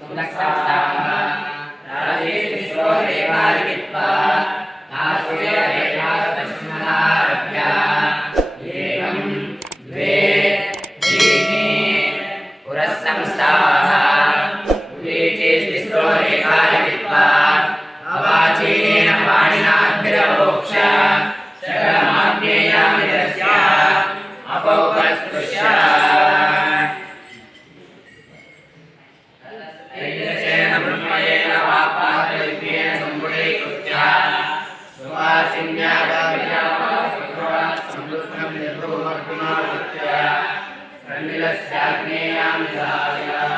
Next time. यस्याग्नेयामिधाय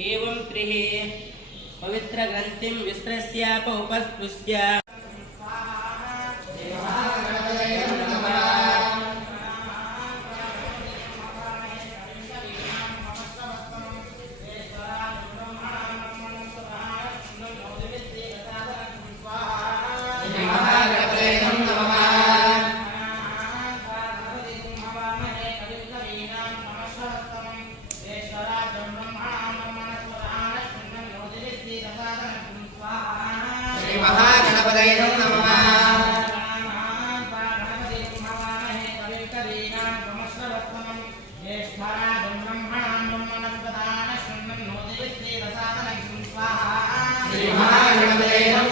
एवं त्रिः पवित्रग्रन्थिं विस्रस्याप उपस्पृश्य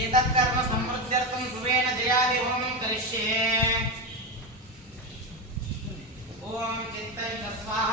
ఏతత్కర్మ సమృద్ధ్యర్థం శుభేన జయాది హోమం కరిష్యే. ఓం చిత్త స్వాహ.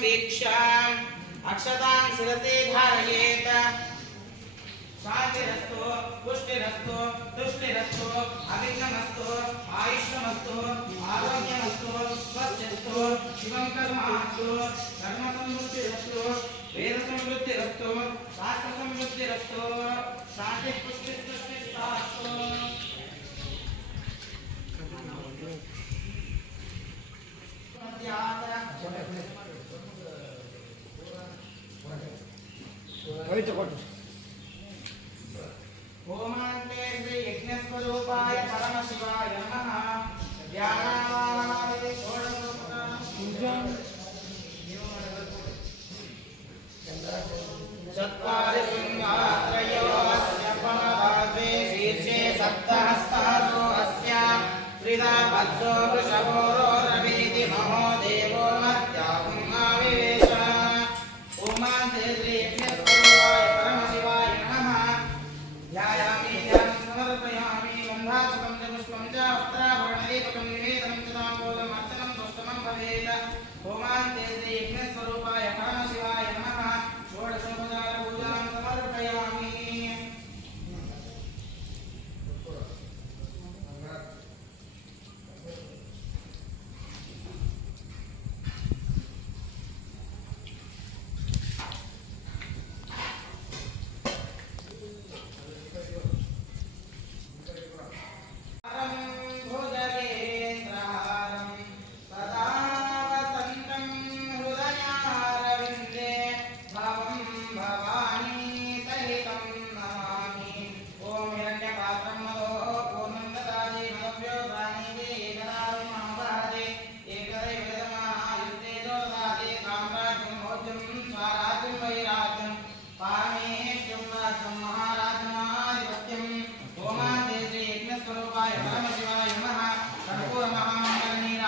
संवीक्ष्य अक्षतां शिरसि धारयेत् शान्तिरस्तु पुष्टिरस्तु तुष्टिरस्तु अविघ्नमस्तु आयुष्यमस्तु आरोग्यमस्तु स्वस्यस्तु शिवं कर्मास्तु कर्मसंवृत्तिरस्तु वेदसंवृत्तिरस्तु शास्त्रसंवृत्तिरस्तु शान्तिः पुष्टिस्तुष्टिस्तास्तु పవిత్ర కొట్టు ఓం అంటే యజ్ఞ స్వరూపాయ పరమశివాయ నమః. ధ్యానావాహనాది షోడశోపక పూజం చత్వారి సింహాత్రయోస్య పరవాగ్రే శీర్షే సప్తహస్తారో అస్య త్రిదా భద్రో వృషభో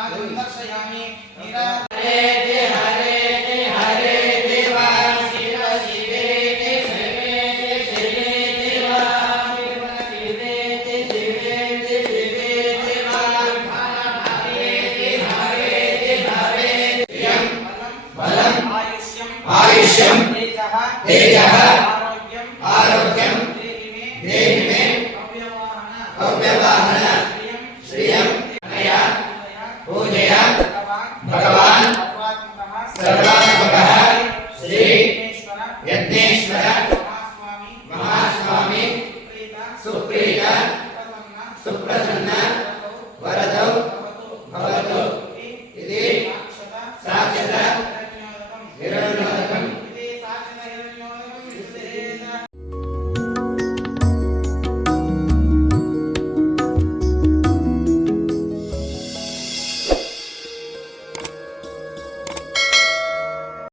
कर्पूरमहामण्डलनीराजं दर्शयामि निरा ಸರಳ